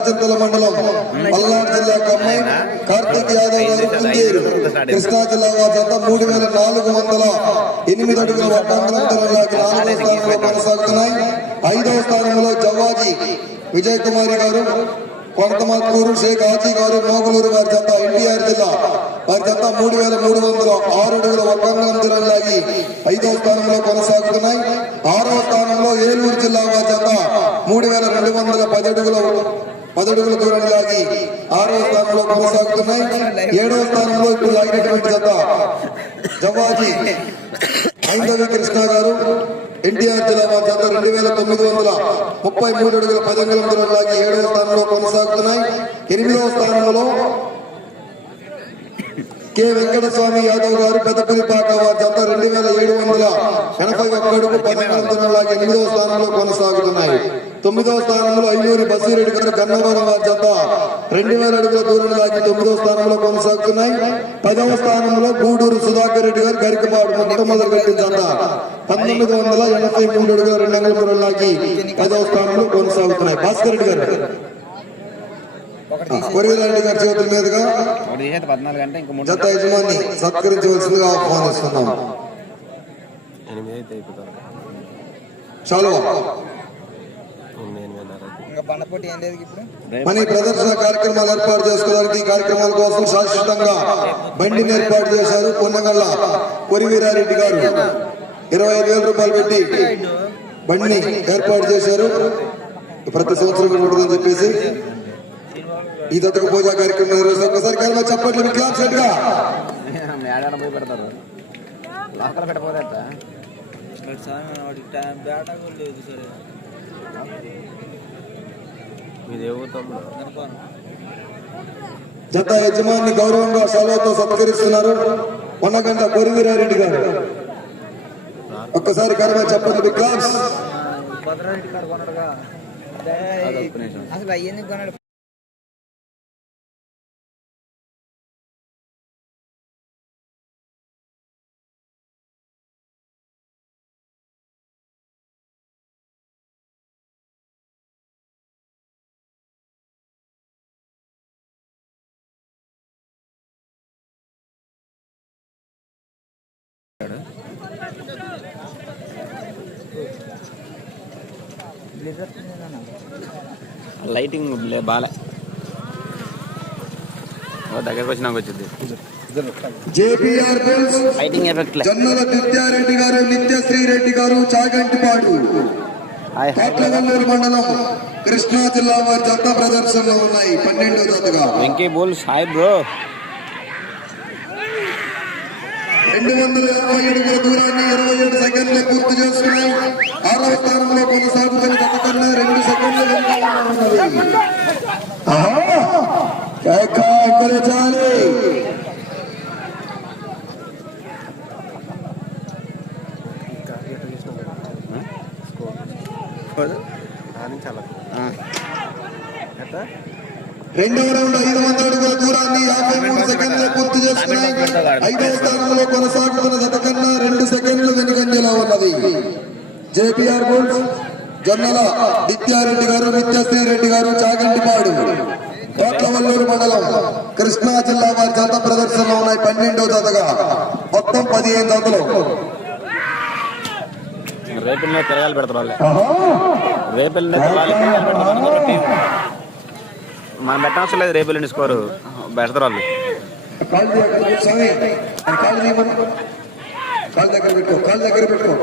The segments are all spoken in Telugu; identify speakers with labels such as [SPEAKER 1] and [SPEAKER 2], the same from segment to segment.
[SPEAKER 1] మండలం పల్నాడు జిల్లా కమ్మై కార్తీక్ యాదవ్ గారు పుంజేరు కృష్ణా జిల్లా వారి మూడు వేల నాలుగు వందల ఎనిమిది అడుగుల నాలుగో స్థానంలో కొనసాగుతున్నాయి. ఐదవ స్థానంలో జవాజీ విజయ్ కుమారి గారు కొంతమూరు షేక్ హాజీ గారు మోగులూరు వారి జత ఎన్టీఆర్ జిల్లా వారి జత మూడు వేల మూడు వందల ఆరు అడుగుల వడ్డాంగలం దూరం ఐదవ స్థానంలో కొనసాగుతున్నాయి. ఆరవ స్థానంలో ఏలూరు జిల్లా వారి జత మూడు వేల రెండు వందల పది అడుగుల పదడుగుల దూరం లాగి ఆరో స్థానంలో కొనసాగుతున్నాయి. ఏడవ స్థానంలో ఇప్పుడు లాగినటువంటి జత. జవాజీ హైందవి కృష్ణ గారు ఎన్టీఆర్ జిల్లా జత రెండు వేల తొమ్మిది వందల ముప్పై మూడు అడుగుల పదంగుల దూరం లాగి ఏడవ స్థానంలో కొనసాగుతున్నాయి. ఎనిమిదవ స్థానంలో కె వెంకటస్వామి యాదవ్ గారు పెద్దపల్లిపాక వారి జత రెండు వేల ఏడు వందల ఎనభై ఒక్క అడుగు పదంగుల దూరం లాగి ఎనిమిదవ స్థానంలో కొనసాగుతున్నాయి. తొమ్మిదవ స్థానంలో ఐనూరి బస్సిరెడ్డి గారు గన్నవరం వారి జత రెండు వేల అడుగుల దూరం లాగి తొమ్మిదవ స్థానంలో కొనసాగుతున్నాయి. పదవ స్థానంలో గూడూరు సుధాకర్ రెడ్డి గారు గరికపాడు మొట్టమొదటి జత పంతొమ్మిది వందల ఎనభై మూడు అడుగుల రెండు అంగుల దూరం లాగి పదవ స్థానంలో కొనసాగుతున్నాయి. భాస్కర్ రెడ్డి గారు. కొరిగిరెడ్డి గారి చేతుల మీదుగా జత యజమాని సత్కరించవలసిందిగా ఆహ్వానిస్తున్నాం. చాలు
[SPEAKER 2] ఎనిమిదిన్నర
[SPEAKER 3] ఇంకా బండపోటీ ఏం లేదు ఇప్పుడు
[SPEAKER 1] మనీ ప్రదర్శన కార్యక్రమాలు ఏర్పాటు చేసుకోవడానికి ఈ కార్యక్రమాల కోసం శాశ్వతంగా బండిని ఏర్పాటు చేశారు పొన్నగల్ల కొరివీరారెడ్డి గారు. ఇరవై ఐదు వేల రూపాయలు పెట్టి బండిని ఏర్పాటు చేశారు. ప్రతి సంవత్సరం ఉండదని చెప్పేసి ఈ దత్తక పూజా కార్యక్రమం నిర్వహిస్తారు. ఒకసారి కలిమ చెప్పట్లు గా జత యజమాని గౌరవంగా సెలవుతో సత్కరిస్తున్నారు. పొన్నగంట కొరివీరారెడ్డి గారు. ఒక్కసారి కరమ చెప్పండి
[SPEAKER 4] నిమిషం.
[SPEAKER 3] అసలు
[SPEAKER 4] లైటింగ్ లే- బాలే ఓ దగ్గరకు వచ్చినాక వచ్చింది
[SPEAKER 1] జేపీఆర్ బిల్స్
[SPEAKER 4] లైటింగ్ ఎఫెక్ట్ లే
[SPEAKER 1] జొన్నల నిత్యారెడ్డి గారు నిత్యశ్రీ రెడ్డి గారు చాగంటిపాడు
[SPEAKER 4] హాయ్ హాయ్
[SPEAKER 1] కాట్లవల్లూరు మండలం కృష్ణా జిల్లా వారి జత ప్రదర్శనలో ఉన్నాయి పన్నెండో జతగా
[SPEAKER 4] వెంకీ బోల్ సాయి బ్రో
[SPEAKER 1] రెండు వందల ఇరవై అడుగుల దూరాన్ని ఇరవై ఏడు సెకండ్లు పూర్తి చేసుకున్నాయి ఆరవ స్థానంలో కొనసాగుతున్న జత కన్నా రెండు సెకండ్లు వెనుక ఉన్నది. ఆహా! కేక ఎంకరేజాలి.
[SPEAKER 2] నుంచి అలా ఎట్లా
[SPEAKER 1] రెండవ రౌండ్ ఐదు వందల అడుగుల దూరాన్ని యాభై మూడు సెకండ్లు పూర్తి చేసుకున్నాయి. ఐదవ స్థానంలో కొనసాగుతున్న జత కన్నా రెండు సెకండ్లు వెనుకంజలో ఉన్నది. జేపీఆర్ బుల్స్ జొన్నల నిత్యారెడ్డి గారు నిత్యశ్రీ రెడ్డి గారు చాగంటిపాడు. కోట్లవల్లూరు మండలం కృష్ణా జిల్లా వారి జత ప్రదర్శనలో ఉన్నాయి. పన్నెండో జతగా మొత్తం పదిహేను జతలు.
[SPEAKER 4] రేపెల్లినే తిరగాలి పెడతారు పెడతారు మన పెట్టవసరం లేదు రేపెల్లిని స్కోరు. పెడతారు వాళ్ళు.
[SPEAKER 1] కాళ్ళు దగ్గర పెట్టు, కాళ్ళు దగ్గర పెట్టుకో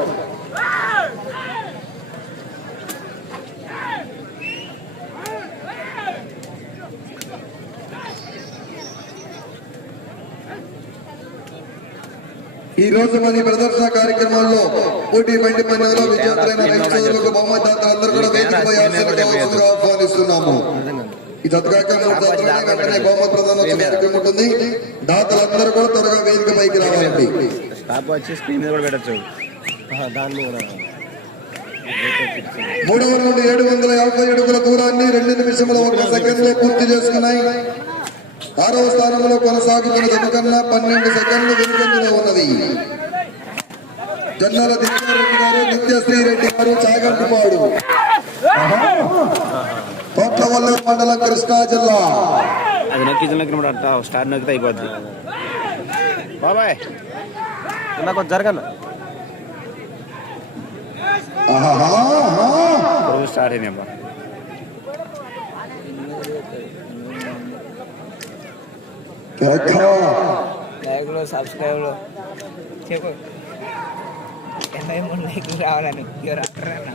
[SPEAKER 1] ఈ రోజు మన ఈ ప్రదర్శన కార్యక్రమాల్లో పోటీ బండి పండుగలో విజేతలైన బహుమతాతలందరూ కూడా వేదికపై ఆహ్వానిస్తున్నాము. ఈ మూడు వెంటనే బహుమతి కార్యక్రమం ఉంటుంది. దాతలందరూ కూడా త్వరగా వేదిక పైకి రావాలండి
[SPEAKER 4] కూడా
[SPEAKER 1] మూడవ నుండి ఏడు వందల యాభై అడుగుల దూరాన్ని రెండు నిమిషముల ఒక సెకండ్లో పూర్తి చేసుకున్నాయి. ఆరవ స్థానంలో కొనసాగుతున్న జత కన్నా పన్నెండు సెకండ్లు వెనుకంజలో ఉన్నది. జొన్నల దిత్యారెడ్డి గారు నిత్యశ్రీ రెడ్డి గారు చాగంటిపాడు తోట్లవల్లూరు మండలం కృష్ణా జిల్లా.
[SPEAKER 4] అది నొక్కి నొక్కినప్పుడు స్టార్ట్ నొక్కితే అయిపోద్ది. బాబాయ్
[SPEAKER 2] నాకు జరగను.
[SPEAKER 1] ఆహాహా.
[SPEAKER 4] పురుగు స్టార్ట్ అయింది అబ్బా
[SPEAKER 3] చెప్పు. ఎనభై మూడు లైక్లు రావాలని? ఎవరు అంటారన్నా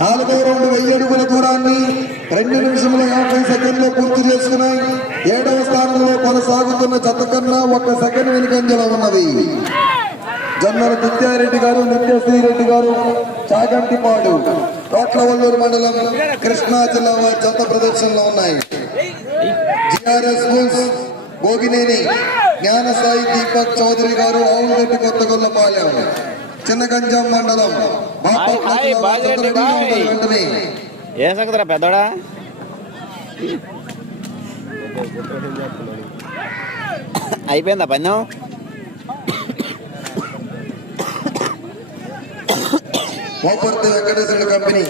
[SPEAKER 1] నాలుగో రౌండ్ వెయ్యి అడుగుల దూరాన్ని రెండు నిమిషముల యాభై సెకండ్లో పూర్తి చేసుకున్నాయి. ఏడవ స్థానంలో కొనసాగుతున్న చెత్త కన్నా ఒక్క సెకండ్ వెనుకంజలో ఉన్నది. జొన్నల నిత్యారెడ్డి గారు నిత్యశ్రీ రెడ్డి గారు చాగంటిపాడు తోట్లవల్లూరు మండలం కృష్ణా జిల్లా వారి జత ప్రదర్శనలో ఉన్నాయి. జిఆర్ఎస్ స్కూల్స్ భోగినేని జ్ఞానసాయి దీపక్ చౌదరి గారు ఆవులగడ్డి కొత్తగొల్లపాలెం చిన్నగంజాం మండలం వెంటనే.
[SPEAKER 4] ఏ సంగతిరా పెద్దోడా? అయిపోయిందా పందెం
[SPEAKER 1] మోపర్తి వెంకటేశ్వర కంపెనీ.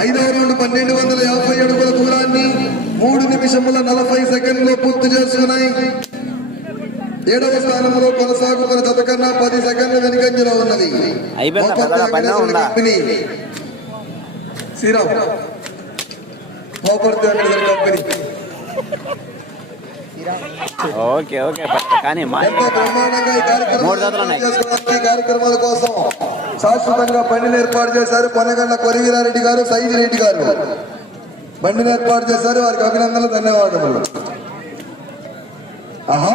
[SPEAKER 1] ఐదవ రౌండ్ పన్నెండు వందల యాభై అడుగుల దూరాన్ని మూడు నిమిషముల నలభై సెకండ్లు పూర్తి చేసుకున్నాయి. ఏడవ స్థానంలో కొనసాగుతున్న జత కన్నా పది సెకండ్ల వెనుకంజలో ఉన్నది? Company. Sriram. Moparthi Venkateswara company.
[SPEAKER 4] Okay okay. కానీ మూడు జతలు ఉన్నాయి.
[SPEAKER 1] కార్యక్రమాల కోసం శాశ్వతంగా బండిని ఏర్పాటు చేశారు కొనగండ్ల కొరిగిరారెడ్డి గారు సైది రెడ్డి గారు బండిని ఏర్పాటు చేశారు వారికి అభినందనలు ధన్యవాదములు ఆహా.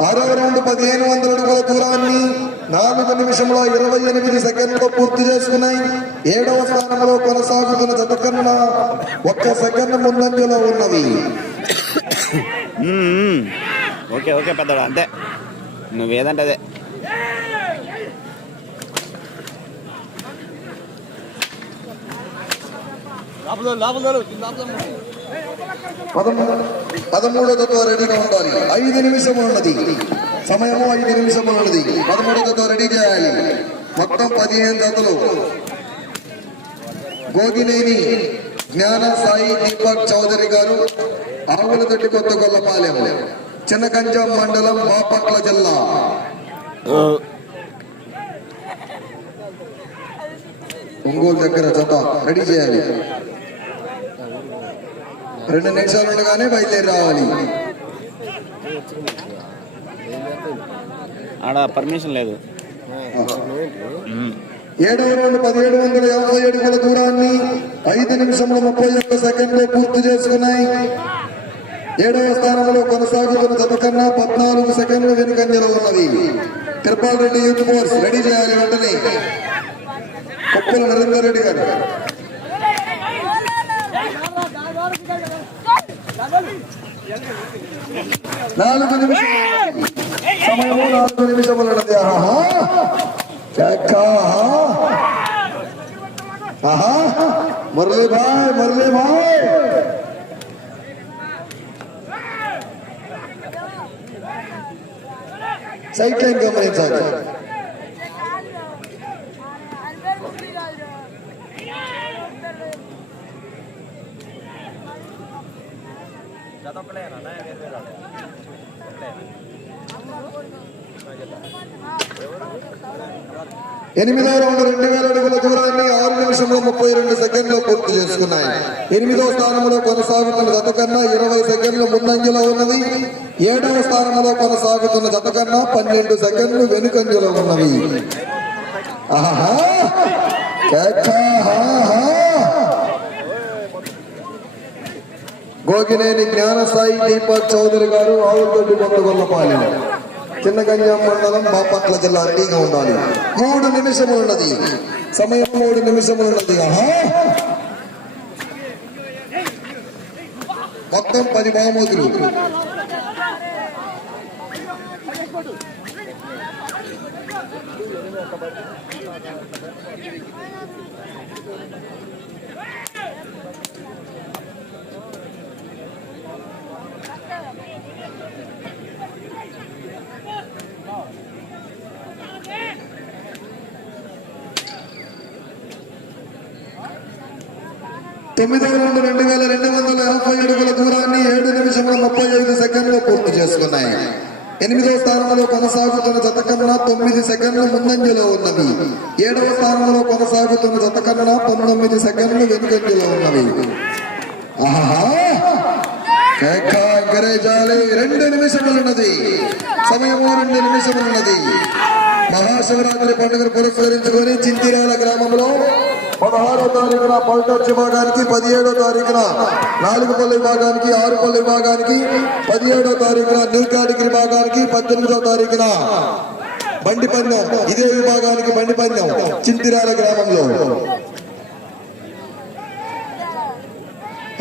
[SPEAKER 1] ఆరవ రౌండ్ పదిహేను వందల నిమిషంలో ఇరవై ఎనిమిది సెకండ్లు పూర్తి చేసుకున్నాయి. ఏడవ స్థానంలో కొనసాగుతున్న జత కన్నా ఒక్క సెకండ్ ముందంజలో
[SPEAKER 4] మ్మ్. ఓకే ఓకే పెద్దోడా అంతే. నువ్వేదంటే అదే.
[SPEAKER 1] పదమూడు రెడీగా ఉండాలి. ఐదు నిమిషములు ఉన్నది. సమయము ఐదు నిమిషములు ఉన్నది పదమూడో జత రెడీ చేయాలి. మొత్తం పదిహేను జతలు. గోగినేని జ్ఞాన సాయి దీపక్ చౌదరి గారు ఆవుల తొట్టి కొత్త గొల్లపాలెం చిన్నకంజాం మండలం బాపట్ల జిల్లా. ఒంగోలు దగ్గర జత రెడీ చేయాలి. రెండు నిమిషాలు ఉండగానే బయలుదేరి రావాలి.
[SPEAKER 4] ఆడ పర్మిషన్ లేదు.
[SPEAKER 1] ఏడవ రౌండ్ పదిహేడు వందల యాభై అడుగుల దూరాన్ని ఐదు నిమిషంలో ముప్పై ఒక్క సెకండ్లు పూర్తి చేసుకున్నాయి. ఏడవ స్థానంలో కొనసాగుతున్న జత కన్నా పద్నాలుగు సెకండ్లు వెనుకంజలో ఉన్నది. Tirupal Reddy youth force ready చేయాలి వెంటనే. కుప్పల నరేందర్ రెడ్డి గారు. నాలుగు నిమిషాలు సమయము నాలుగు నిమిషములు ఉన్నది ఆహా కేక, ఆహా ఆహా మురళీ భాయ్ మురళీ భాయ్ సైడ్ లైన్ గమనించాలి ఎనిమిదో రౌండ్ రెండు వేల అడుగుల దూరాన్ని ఆరు నిమిషంలో ముప్పై రెండు సెకండ్లు పూర్తి చేసుకున్నాయి. ఎనిమిదో స్థానంలో కొనసాగుతున్న జత కన్నా ఇరవై సెకండ్లు ముందంజలో ఉన్నవి. ఏడవ స్థానంలో కొనసాగుతున్న జత కన్నా పన్నెండు సెకండ్లు వెనుకంజలో ఉన్నవి. ఆహా! గోగినేని జ్ఞానసాయి దీపక్ చౌదరి గారు ఆవులతోటి కొత్తగొల్లపాలెం చిన్న గంజాం మండలం బాపట్ల జిల్లా రెడీగా ఉండాలి మూడు నిమిషములు ఉన్నది సమయం మూడు నిమిషములు ఉన్నది ఆహా మొత్తం పది బహుమతులు తొమ్మిది నుండి రెండు వేల రెండు వందల యాభై అడుగుల దూరాన్ని ఏడు నిమిషముల ముప్పై ఐదు సెకండ్లు పూర్తి చేసుకున్నాయి. ఎనిమిదవ స్థానంలో కొనసాగుతున్న జత కన్నా తొమ్మిది సెకండ్లు ముందంజలో ఉన్నవి. ఏడవ స్థానంలో కొనసాగుతున్న జత కన్నా పంతొమ్మిది సెకండ్లు వెనుకంజలో ఉన్నవి. ఆహా! ఎంకరేజాలి రెండు నిమిషములున్నది. సమయము రెండు నిమిషములున్నది. మహాశివరాత్రి పండుగను పురస్కరించుకొని చింతిరాల గ్రామంలో పదహారో తారీఖున పల్టర్చి భాగానికి పదిహేడో తారీఖున నాలుగుపల్లి భాగానికి ఆరుపల్లి భాగానికి పదిహేడో తారీఖున న్యూ కేటగిరీ భాగానికి పద్దెనిమిదో తారీఖున బండి పందెం. ఇదే విభాగానికి బండి పందెం చింతిరాల గ్రామంలో.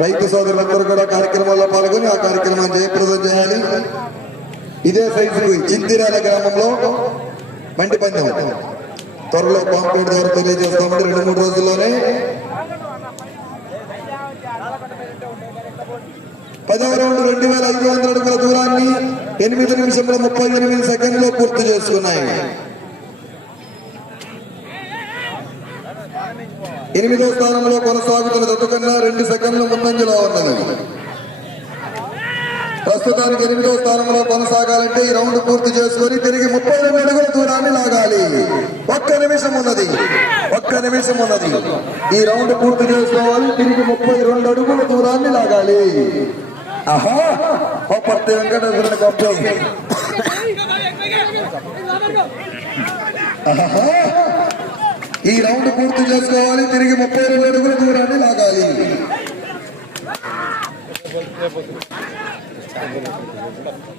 [SPEAKER 1] రైతు సోదరులందరూ కూడా కార్యక్రమంలో పాల్గొని ఆ కార్యక్రమాన్ని జయప్రదం చేయాలి. ఇదే సైజు చింతిరాల గ్రామంలో బండి పందెం. త్వరలో కాంపౌండ్ ద్వారా తెలియజేస్తామని రెండు మూడు రోజుల్లోనే. పదవ రౌండ్ రెండు వేల ఐదు వందల అడుగుల దూరాన్ని ఎనిమిది నిమిషంలో ముప్పై ఎనిమిది సెకండ్లో పూర్తి చేసుకున్నాయి. ఎనిమిదో స్థానంలో కొనసాగుతున్న జత కన్నా రెండు సెకండ్ల ముందంజలో ఉన్నది. ప్రస్తుతానికి ఎనిమిదో స్థానంలో కొనసాగాలంటే ఈ రౌండ్ పూర్తి చేసుకొని తిరిగి ముప్పై రెండు అడుగుల దూరాన్ని లాగాలి. ఒక్క నిమిషం ఉన్నది. ఒక్క నిమిషం ఉన్నది. ఈ రౌండ్ పూర్తి చేసుకోవాలి. తిరిగి ముప్పై రెండు అడుగుల దూరాన్ని లాగాలి. ఆహా! పప్పర్తి వెంకటేశ్వరుని గొప్ప. ఈ రౌండ్ పూర్తి చేసుకోవాలి. తిరిగి ముప్పై రెండు అడుగుల దూరాన్ని లాగాలి.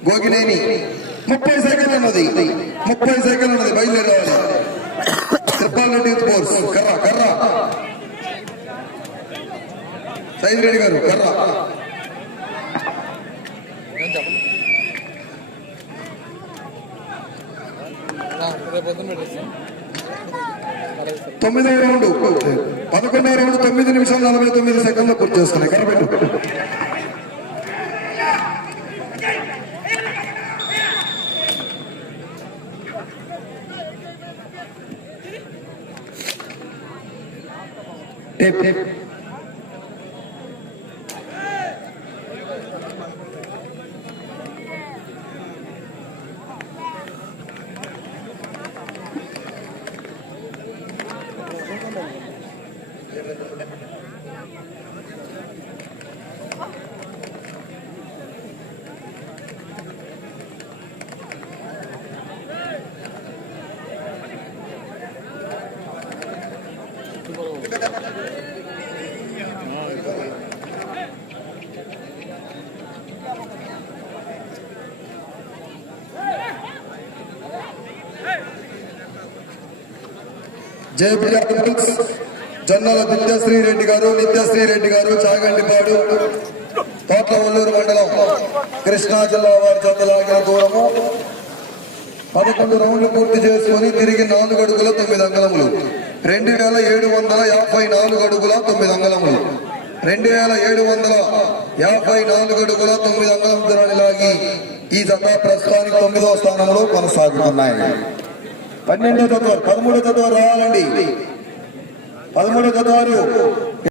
[SPEAKER 1] గోగినేని ముప్పై సెకండ్ ఉన్నది. ముప్పై సెకండ్ ఉన్నది బయలుదేరాలి. తిప్పాల్ రెడ్డి ఫోర్స్ కర్ర కర్ర. సైన్ రెడ్డి గారు కర్ర. తొమ్మిదవ రౌండ్. పదకొండవ రౌండ్ తొమ్మిది నిమిషాలు నలభై తొమ్మిది సెకండ్లో పూర్తి చేసుకున్నాయి కరపెట్టు Tep, tep. జయప్రియ జొన్నల నిత్యశ్రీ రెడ్డి గారు నిత్యశ్రీ రెడ్డి గారు చాగండిపాడు తోట్ల ఒల్లూరు మండలం కృష్ణా జిల్లా వారి జతలాగిన దూరము. పదకొండు రౌండ్లు పూర్తి చేసుకొని తిరిగి నాలుగు అడుగుల తొమ్మిది అంగళములు రెండు వేల ఏడు వందల యాభై నాలుగు అడుగుల తొమ్మిది అంగళములు రెండు వేల ఏడు వందల యాభై నాలుగు అడుగుల తొమ్మిది అంగళం దూరాన్ని లాగి ఈ జత ప్రస్తుతానికి తొమ్మిదవ స్థానంలో కొనసాగుతున్నాయి. పన్నెండో చదువు పదమూడో చదువు రావాలండి. పదమూడో చదువు